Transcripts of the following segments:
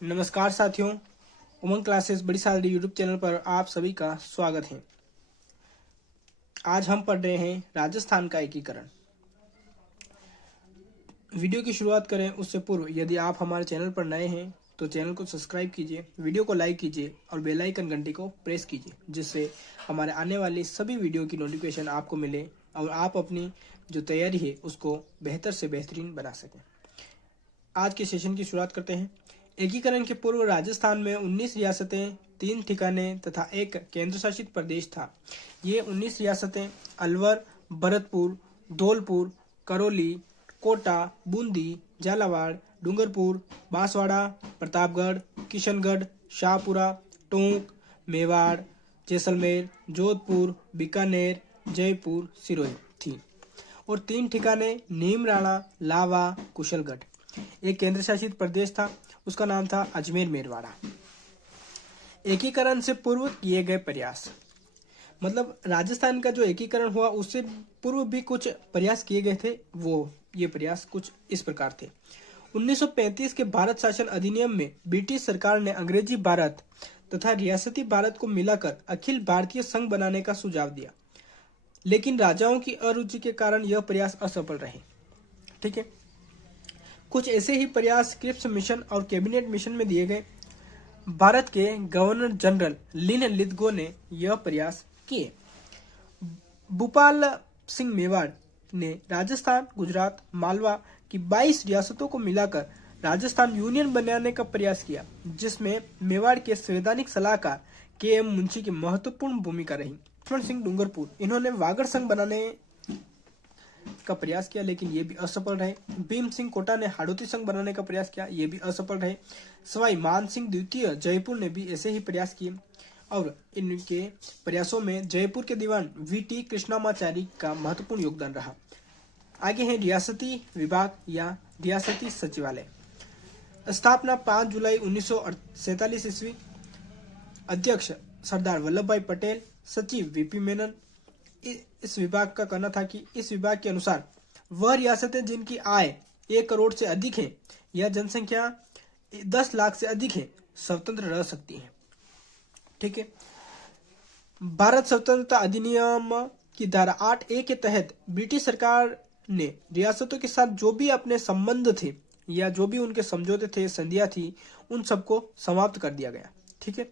नमस्कार साथियों, उमंग क्लासेस बड़ी सादरी यूट्यूब चैनल पर आप सभी का स्वागत है। आज हम पढ़ रहे हैं राजस्थान का एकीकरण। वीडियो की शुरुआत करें उससे पूर्व यदि आप हमारे चैनल पर नए हैं तो चैनल को सब्सक्राइब कीजिए, वीडियो को लाइक कीजिए और बेल आइकन घंटी को प्रेस कीजिए, जिससे हमारे आने वाली सभी वीडियो की नोटिफिकेशन आपको मिले और आप अपनी जो तैयारी है उसको बेहतर से बेहतरीन बना सकें। आज के सेशन की शुरुआत करते हैं। एकीकरण के पूर्व राजस्थान में 19 रियासतें, 3 ठिकाने तथा एक केंद्र शासित प्रदेश था। ये 19 रियासतें अलवर, भरतपुर, धौलपुर, करौली, कोटा, बूंदी, झालावाड़, डूंगरपुर, बांसवाड़ा, प्रतापगढ़, किशनगढ़, शाहपुरा, टोंक, मेवाड़, जैसलमेर, जोधपुर, बीकानेर, जयपुर, सिरोही थी और 3 ठिकाने नीमराणा, लावा, कुशलगढ़। एक केंद्र शासित प्रदेश था, उसका नाम था अजमेर मेरवाड़ा। एकीकरण से पूर्व किए गए प्रयास, मतलब राजस्थान का जो एकीकरण हुआ उससे पूर्व भी कुछ प्रयास किए गए थे। ये प्रयास कुछ इस प्रकार थे। 1935 के भारत शासन अधिनियम में ब्रिटिश सरकार ने अंग्रेजी भारत तथा रियासती भारत को मिलाकर अखिल भारतीय संघ बनाने का सुझाव दिया, लेकिन राजाओं की अरुचि के कारण यह प्रयास असफल रहे। ठीक है, कुछ ऐसे ही प्रयास क्रिप्स मिशन और कैबिनेट मिशन में दिए गए। भारत के गवर्नर जनरल लिन लिथगो ने यह प्रयास किए। भूपाल सिंह मेवाड़ ने राजस्थान, गुजरात, मालवा की 22 रियासतों को मिलाकर राजस्थान यूनियन बनाने का प्रयास किया, जिसमें मेवाड़ के संवैधानिक सलाहकार के.एम. मुंशी की महत्वपूर्ण भूमिका रही। लक्ष्मण सिंह डूंगरपुर, इन्होंने वागड़ संघ बनाने का प्रयास किया, लेकिन ये भी असफल रहे। भीम सिंह कोटा ने हाड़ौती संघ बनाने का प्रयास किया, ये भी असफल रहे। सवाई मान सिंह द्वितीय जयपुर ने भी ऐसे ही प्रयास किए और इनके प्रयासों में जयपुर के दीवान वी.टी. कृष्णामाचारी का महत्वपूर्ण योगदान रहा। आगे है रियासती विभाग या रियासती सचिवालय। स्थापना 5 जुलाई 1947 ईस्वी। अध्यक्ष सरदार वल्लभ भाई पटेल, सचिव वी.पी. मेनन। इस विभाग का कहना था कि इस विभाग के अनुसार वह रियासतें जिनकी आय 1 करोड़ से अधिक है या जनसंख्या 10 लाख से अधिक है स्वतंत्र रह सकती हैं। ठीक है, भारत स्वतंत्रता अधिनियम की धारा 8A के तहत ब्रिटिश सरकार ने रियासतों के साथ जो भी अपने संबंध थे या जो भी उनके समझौते थे, संधियां थी, उन सबको समाप्त कर दिया गया। ठीक है,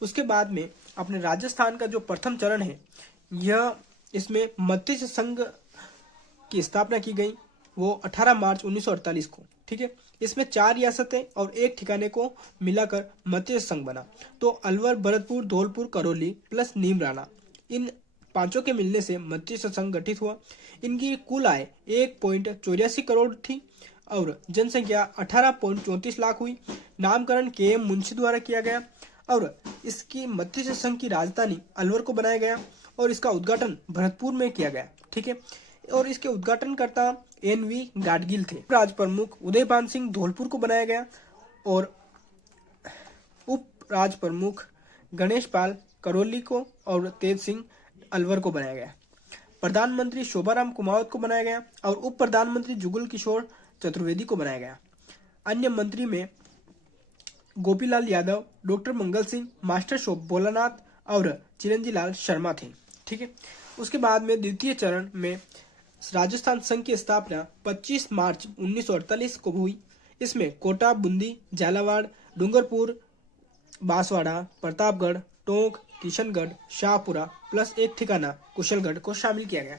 उसके बाद में अपने राजस्थान का जो प्रथम चरण है, यह इसमें मत्स्य संघ की स्थापना की गई, वो 18 मार्च 1948 को। ठीक है, इसमें 4 रियासतें और 1 ठिकाने को मिलाकर मत्स्य संघ बना। तो अलवर, भरतपुर, धौलपुर, करौली प्लस नीमराणा, इन 5 के मिलने से मत्स्य संघ गठित हुआ। इनकी कुल आय 1.84 करोड़ थी और जनसंख्या 18.34 लाख हुई। नामकरण के.एम. मुंशी द्वारा किया गया और इसकी मत्स्य संघ की राजधानी अलवर को बनाया गया और इसका उद्घाटन भरतपुर में किया गया। ठीक है, और इसके उद्घाटनकर्ता एन.वी. गाडगिल थे। राज प्रमुख उदयभान सिंह धौलपुर को बनाया गया और उप राज प्रमुख गणेश पाल करौली को और तेज सिंह अलवर को बनाया गया। प्रधानमंत्री शोभाराम कुमावत को बनाया गया और उप प्रधानमंत्री जुगल किशोर चतुर्वेदी को बनाया गया। अन्य मंत्री में गोपीलाल यादव, डॉक्टर मंगल सिंह, मास्टर शोभ भोलानाथ और चिरंजी लाल शर्मा थे। ठीक है, उसके बाद में द्वितीय चरण में राजस्थान संघ की स्थापना 25 मार्च 1948 को हुई। इसमें कोटा, बूंदी, झालावाड़, डूंगरपुर, बांसवाड़ा, प्रतापगढ़, टोंक, किशनगढ़, शाहपुरा प्लस 1 ठिकाना कुशलगढ़ को शामिल किया गया।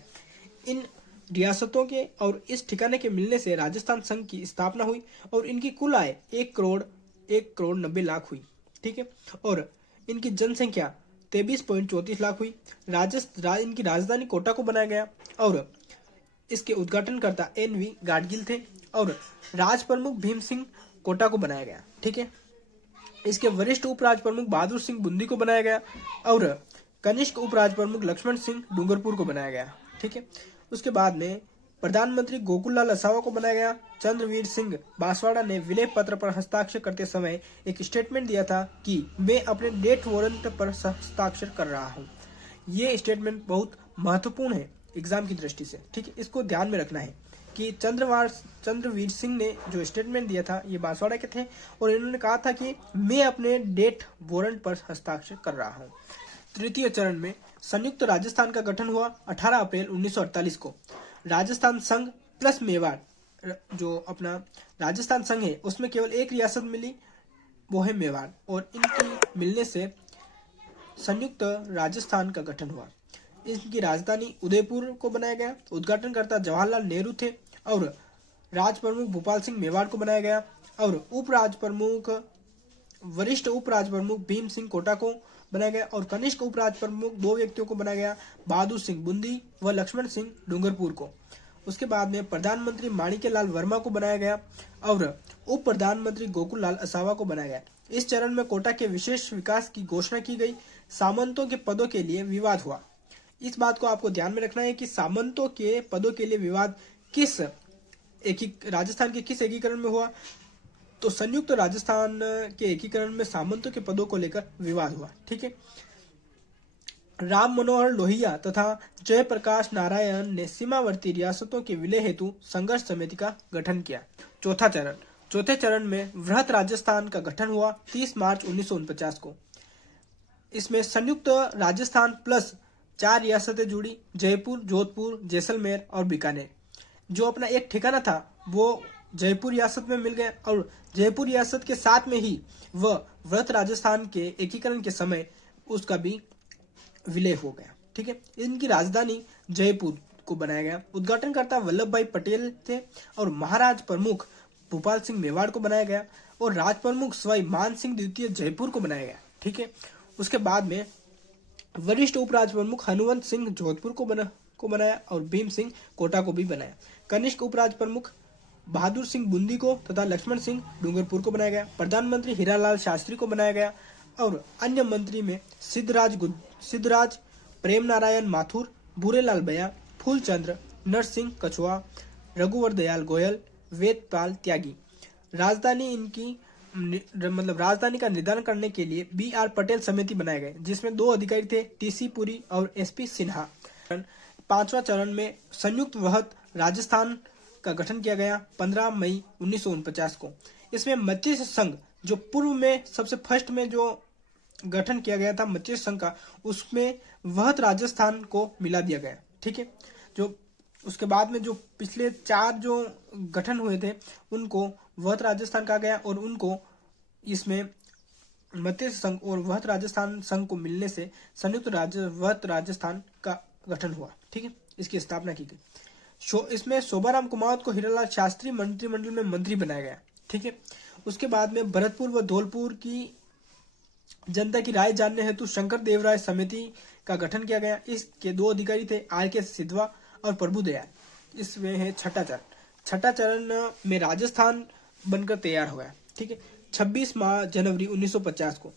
इन रियासतों के और इस ठिकाने के मिलने से राजस्थान संघ की स्थापना हुई और इनकी कुल आय 1 करोड़ 90 लाख हुई। ठीक है, और इनकी जनसंख्या 23.34 लाख हुई। इनकी राजधानी कोटा को बनाया गया और इसके उद्घाटनकर्ता एन.वी. गाडगिल थे और राज प्रमुख भीम सिंह कोटा को बनाया गया। ठीक है, इसके वरिष्ठ उपराज प्रमुख बहादुर सिंह बूंदी को बनाया गया और कनिष्ठ उपराज प्रमुख लक्ष्मण सिंह डूंगरपुर को बनाया गया। ठीक है, उसके बाद में प्रधानमंत्री गोकुललाल असावा को बनाया गया। चंद्रवीर सिंह बांसवाड़ा ने विलय पत्र पर हस्ताक्षर करते समय एक स्टेटमेंट दिया था कि मैं अपने डेथ वारंट पर हस्ताक्षर कर रहा हूँ। ये स्टेटमेंट बहुत महत्वपूर्ण है एग्जाम की दृष्टि से। ठीक है, इसको ध्यान में रखना है कि चंद्रवीर सिंह ने जो स्टेटमेंट दिया था ये बांसवाड़ा के थे और इन्होंने कहा था कि मैं अपने डेथ वारंट पर हस्ताक्षर कर रहा हूँ। तृतीय चरण में संयुक्त राजस्थान का गठन हुआ 18 अप्रैल 1948 को। राजस्थान संघ प्लस मेवाड़, जो अपना राजस्थान संघ है उसमें केवल एक रियासत मिली, वो है मेवाड़, और इनकी मिलने से संयुक्त राजस्थान का गठन हुआ। इनकी राजधानी उदयपुर को बनाया गया। उद्घाटनकर्ता जवाहरलाल नेहरू थे और राज प्रमुख भूपाल सिंह मेवाड़ को बनाया गया और वरिष्ठ उप राज प्रमुख भीम सिंह कोटा को बनाया गया और कनिष्ठ उप राज प्रमुख 2 व्यक्तियों को बनाया गया, बहादुर सिंह बूंदी व लक्ष्मण सिंह डूंगरपुर को। उसके बाद में प्रधानमंत्री माणिक्यलाल वर्मा को बनाया गया और उप प्रधानमंत्री गोकुल लाल असावा को बनाया गया। इस चरण में कोटा के विशेष विकास की घोषणा की गई। सामंतों के पदों के लिए विवाद हुआ। इस बात को आपको ध्यान में रखना है कि सामंतों के पदों के लिए विवाद राजस्थान के किस एकीकरण में हुआ, तो संयुक्त राजस्थान के एकीकरण में सामंतों के पदों को लेकर विवाद हुआ। ठीक है। राम मनोहर लोहिया तथा जयप्रकाश नारायण ने सीमावर्ती रियासतों के विलय हेतु संघर्ष समिति का गठन किया। चौथे चरण में वृहत राजस्थान का गठन हुआ 30 मार्च 1949 को। इसमें संयुक्त राजस्थान प्लस 4 रियासतें जुड़ी, जयपुर, जोधपुर, जैसलमेर और बीकानेर। जो अपना एक ठिकाना था वो जयपुर रियासत में मिल गया और जयपुर रियासत के साथ में ही वह वृहत राजस्थान के एकीकरण के समय उसका भी विलय हो गया। ठीक है। इनकी राजधानी जयपुर को बनाया गया। उद्घाटनकर्ता वल्लभ भाई पटेल थे और महाराज प्रमुख भूपाल सिंह मेवाड़ को बनाया गया और राज प्रमुख सवाई मान सिंह द्वितीय जयपुर को बनाया गया। ठीक है। उसके बाद में वरिष्ठ उपराज प्रमुख हनुवंत सिंह जोधपुर को बनाया और भीम सिंह कोटा को भी बनाया। कनिष्ठ उपराज प्रमुख बहादुर सिंह बूंदी को तथा लक्ष्मण सिंह डूंगरपुर को बनाया गया। प्रधानमंत्री हीरालाल शास्त्री को बनाया गया और अन्य मंत्री में सिद्धराज, प्रेम नारायण माथुर, भूरेलाल बया, फूलचंद्र, नरसिंह कछुआ, रघुवर दयाल गोयल, वेदपाल त्यागी। राजधानी का निर्धारण करने के लिए BR पटेल समिति बनाए गए, जिसमें 2 अधिकारी थे, TC पुरी और SP सिन्हा। 5वां चरण में संयुक्त वृहत राजस्थान का गठन किया गया 15 मई 1949 को। इसमें मत्स्य संघ, जो पूर्व में सबसे फर्स्ट में जो गठन किया गया था मत्स्य संघ का, उसमें वृहत राजस्थान को मिला दिया गया। ठीक है। जो उसके बाद में जो पिछले 4 जो गठन हुए थे उनको वृहत राजस्थान कहा गया और उनको इसमें मत्स्य संघ और वृहत राजस्थान संघ को मिलने से संयुक्त वृहत राजस्थान का गठन हुआ। ठीक है। इसकी स्थापना की गई। इसमें शोभाराम कुमावत को हीरालाल शास्त्री मंत्रिमंडल में मंत्री बनाया गया। ठीक है। उसके बाद में भरतपुर व धौलपुर की जनता की राय जानने हेतु शंकर देवराय समिति का गठन किया गया। इसके 2 अधिकारी थे, RK सिद्धवा और प्रभु दयाल। इसमें है छठा चरण में राजस्थान बनकर तैयार हो गया। ठीक है। 26 जनवरी 1950 को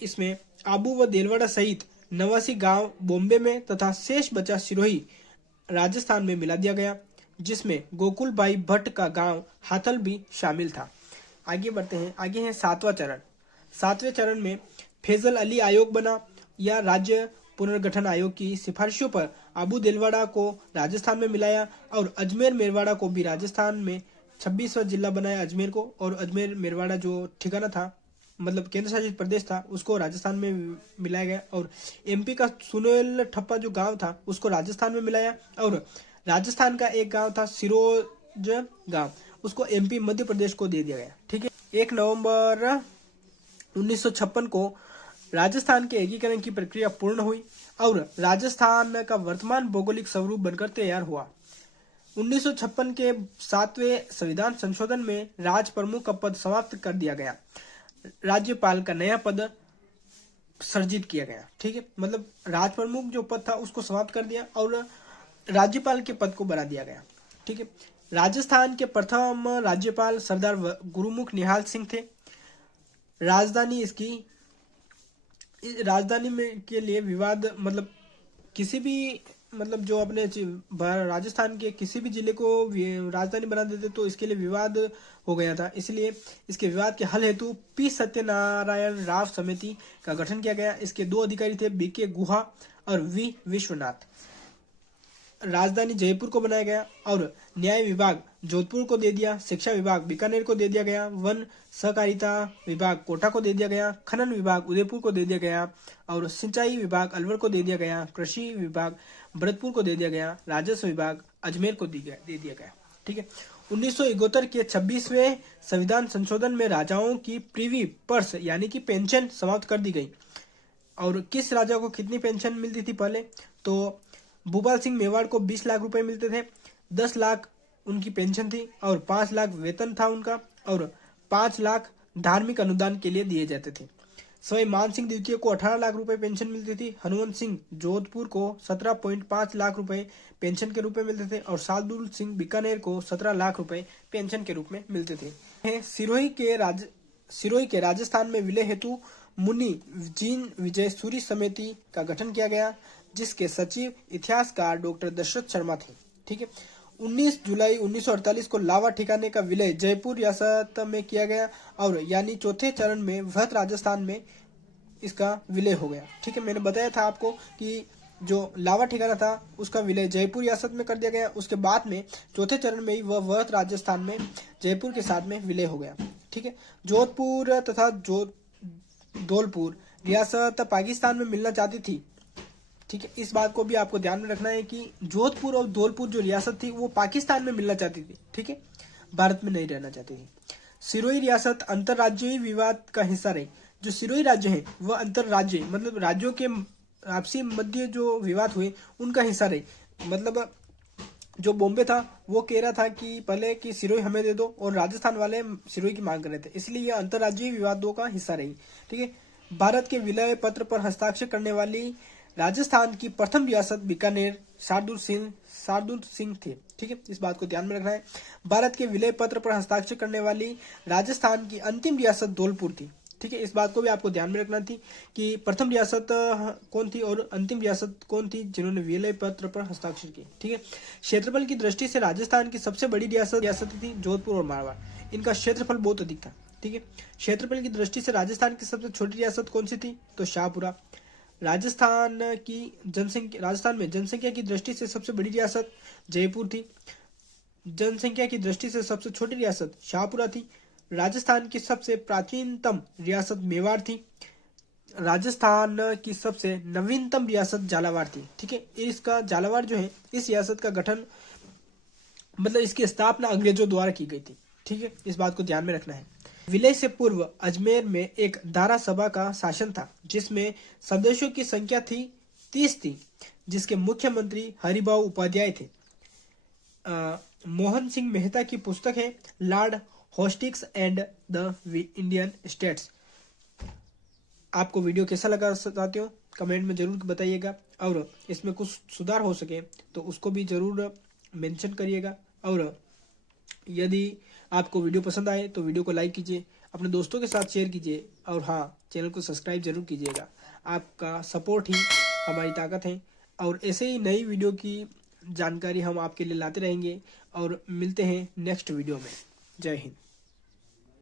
इसमें आबू व देलवाड़ा सहित 89 गांव बॉम्बे में तथा शेष बचा सिरोही राजस्थान में मिला दिया गया, जिसमें गोकुल भाई भट्ट का गांव हाथल भी शामिल था। आगे बढ़ते हैं। आगे है 7वां चरण। 7वें चरण में फैजल अली आयोग बना या राज्य पुनर्गठन आयोग की सिफारिशों पर आबू देलवाड़ा को राजस्थान में मिलाया और अजमेर मेरवाड़ा को भी राजस्थान में 26वां जिला बनाया अजमेर को, और अजमेर मेरवाड़ा जो ठिकाना था मतलब केंद्र शासित प्रदेश था उसको राजस्थान में मिलाया गया और MP का सुनेल ठप्पा जो गांव था उसको राजस्थान में मिलाया और राजस्थान का एक गांव था सिरोज गांव, उसको MP मध्य प्रदेश को दे दिया गया। ठीक है। 1 नवंबर 1956 को राजस्थान के एकीकरण की प्रक्रिया पूर्ण हुई और राजस्थान का वर्तमान भौगोलिक स्वरूप बनकर तैयार हुआ। 1956 के 7वें संविधान संशोधन में राज प्रमुख का पद समाप्त कर दिया गया। राज्यपाल का नया पद सृजित किया गया। ठीक है। मतलब राज प्रमुख जो पद था उसको समाप्त कर दिया और राज्यपाल के पद को बना दिया गया। ठीक है। राजस्थान के प्रथम राज्यपाल सरदार गुरुमुख निहाल सिंह थे। राजधानी में के लिए विवाद मतलब किसी भी जो अपने राजस्थान के किसी भी जिले को राजधानी बना देते तो इसके लिए विवाद हो गया था। इसलिए इसके विवाद के हल हेतु P सत्यनारायण राव समिति का गठन किया गया। इसके 2 अधिकारी थे, BK गुहा और V विश्वनाथ। राजधानी जयपुर को बनाया गया और न्याय विभाग जोधपुर को दे दिया, शिक्षा विभाग बीकानेर को दे दिया गया, वन सहकारिता विभाग कोटा को दे दिया गया, खनन विभाग उदयपुर को दे दिया गया और सिंचाई विभाग अलवर को दे दिया गया, कृषि विभाग भरतपुर को दे दिया गया, राजस्व विभाग अजमेर को दे दिया गया। ठीक है। 1971 के 26वें संविधान संशोधन में राजाओं की प्रीवी पर्स यानी कि पेंशन समाप्त कर दी गई। और किस राजा को कितनी पेंशन मिलती थी पहले? तो भूपाल सिंह मेवाड़ को 20 लाख रुपए मिलते थे, 10 लाख उनकी पेंशन थी और 5 लाख वेतन था उनका और 5 लाख धार्मिक अनुदान के लिए दिए जाते थे। सवाई मान सिंह द्वितीय को 18 लाख रुपए पेंशन मिलती थी, हनुमंत सिंह जोधपुर को 17.5 लाख रुपए पेंशन के रूप में मिलते थे और सादुल सिंह बीकानेर को 17 लाख रुपए पेंशन के रूप में मिलते थे। सिरोही के राजस्थान में विलय हेतु मुनि जीन विजय सूरी समिति का गठन किया गया, जिसके सचिव इतिहासकार डॉक्टर दशरथ शर्मा थे। ठीक है। 19 जुलाई 1948 को लावा ठिकाने का विलय जयपुर रियासत में किया गया और यानी चौथे चरण में वृहत राजस्थान में इसका विलय हो गया। ठीक है। मैंने बताया था आपको कि जो लावा ठिकाना था उसका विलय जयपुर रियासत में कर दिया गया, उसके बाद में चौथे चरण में ही वह वृहत राजस्थान में जयपुर के साथ में विलय हो गया। ठीक है। जोधपुर तथा धौलपुर रियासत पाकिस्तान में मिलना चाहती थी। ठीक है। इस बात को भी आपको ध्यान में रखना है कि जोधपुर और धौलपुर जो रियासत थी वो पाकिस्तान में मिलना चाहती थी। ठीक है। भारत में नहीं रहना चाहती थी। सिरोही रियासत अंतरराज्यीय विवाद का हिस्सा रही। जो सिरोही राज्य है वह अंतरराज्यीय मतलब राज्यों के आपसी मध्य जो विवाद हुए उनका हिस्सा रही। मतलब जो बॉम्बे था वो कह रहा था कि पहले कि सिरोही हमें दे दो और राजस्थान वाले सिरोही की मांग कर रहे थे, इसलिए यह अंतरराज्यीय विवादों का हिस्सा रही। ठीक है। भारत के विलय पत्र पर हस्ताक्षर करने वाली राजस्थान की प्रथम रियासत बीकानेर शार्दुल सिंह थे। ठीक है। इस बात को ध्यान में रखना है। भारत के विलय पत्र पर हस्ताक्षर करने वाली राजस्थान की अंतिम रियासत धौलपुर थी। ठीक है। इस बात को भी आपको ध्यान में रखना थी कि प्रथम रियासत कौन थी और अंतिम रियासत कौन थी जिन्होंने विलय पत्र पर हस्ताक्षर किए। ठीक है। क्षेत्रफल की दृष्टि से राजस्थान की सबसे बड़ी रियासत थी जोधपुर और मारवाड़। इनका क्षेत्रफल बहुत अधिक था। ठीक है। क्षेत्रफल की दृष्टि से राजस्थान की सबसे छोटी रियासत कौन सी थी? तो शाहपुरा। राजस्थान में जनसंख्या की दृष्टि से सबसे बड़ी रियासत जयपुर थी। जनसंख्या की दृष्टि से सबसे छोटी रियासत शाहपुरा थी। राजस्थान की सबसे प्राचीनतम रियासत मेवाड़ थी। राजस्थान की सबसे नवीनतम रियासत झालावाड़ थी। ठीक है। इसका झालावाड़ जो है इस रियासत का गठन मतलब इसकी स्थापना अंग्रेजों द्वारा की गई थी। ठीक है। इस बात को ध्यान में रखना है। विलय से पूर्व अजमेर में एक दारा सभा का शासन था जिसमें सदस्यों की संख्या 30 थी, जिसके मुख्यमंत्री हरिभाऊ उपाध्याय थे। मोहन सिंह मेहता की पुस्तक है lord Hastings and the Indian states. आपको वीडियो कैसा लगा साथियों कमेंट में जरूर बताइएगा और इसमें कुछ सुधार हो सके तो उसको भी जरूर मेंशन करिएगा। और यदि आपको वीडियो पसंद आए तो वीडियो को लाइक कीजिए, अपने दोस्तों के साथ शेयर कीजिए और हाँ चैनल को सब्सक्राइब जरूर कीजिएगा। आपका सपोर्ट ही हमारी ताकत है और ऐसे ही नई वीडियो की जानकारी हम आपके लिए लाते रहेंगे और मिलते हैं नेक्स्ट वीडियो में। जय हिंद।